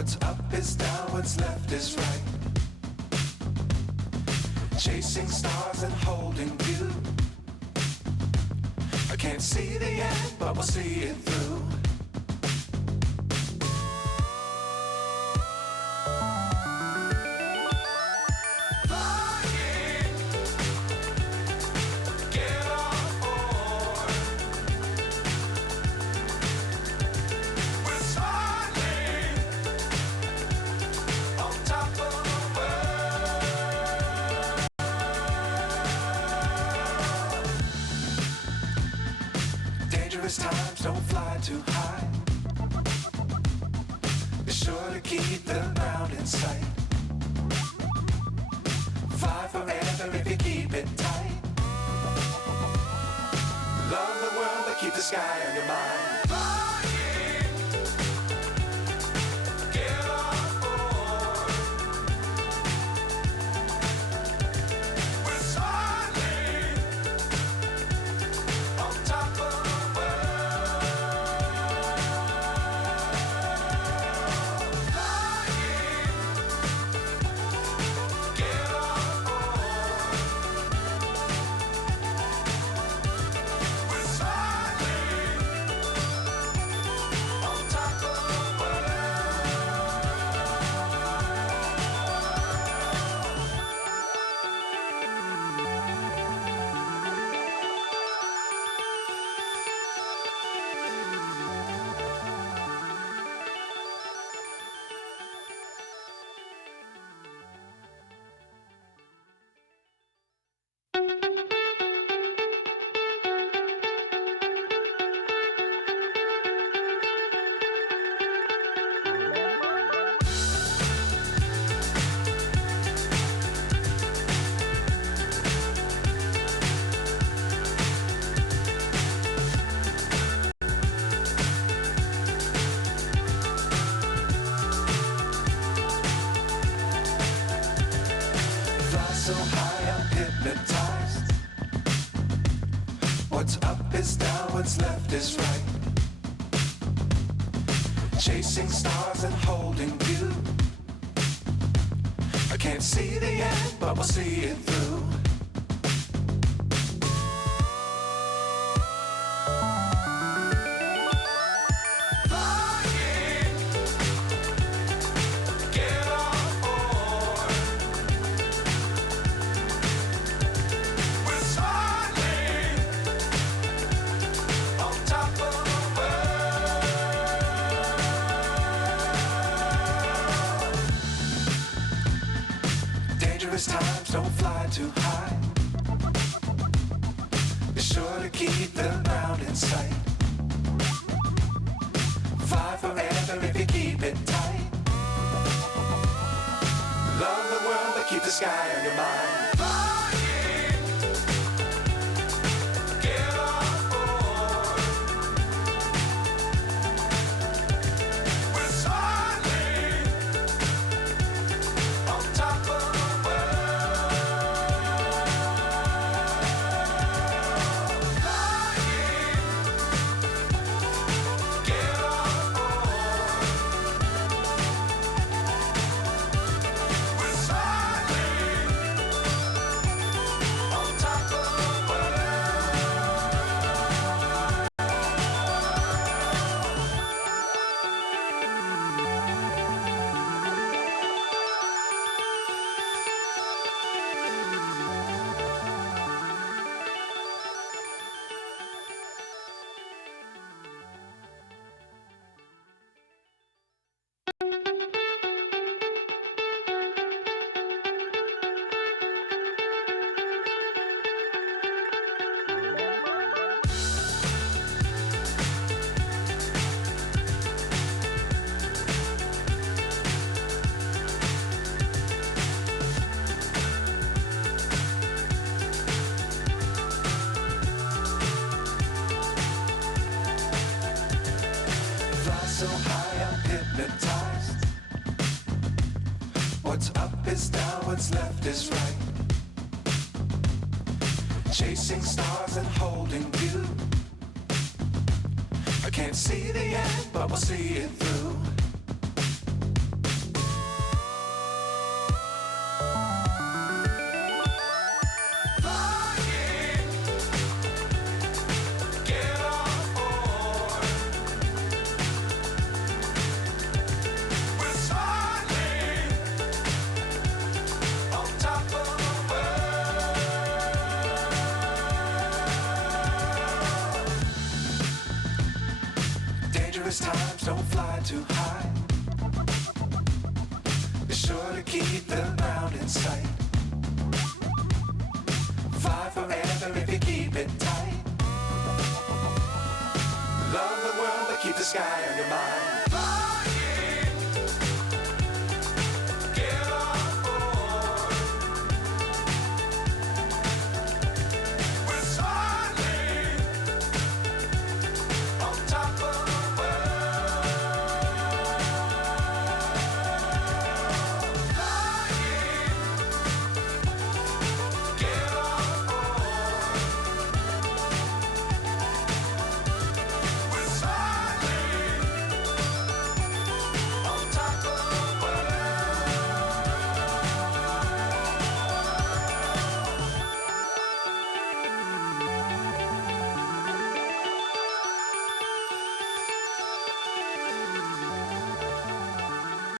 What's up is down, what's left is right. Chasing stars and holding you. I can't see the end, but we'll see it through. Times don't fly too high. Be sure to keep the ground in sight. Fly forever if you keep it tight. Love the world but keep the sky on your mind. So high I'm hypnotized. What's up is down, what's left is right. Chasing stars and holding you. I can't see the end, but we'll see it through. Times don't fly too high. Be sure to keep the ground in sight. Fly forever if you keep it tight. Love the world but keep the sky on your mind. So high I'm hypnotized. What's up is down, what's left is right. Chasing stars and holding you. I can't see the end, but we'll see it through. don't fly too high. Be sure to keep the ground in sight. Fly forever if you keep it tight. Love the world, but keep the sky on your mind.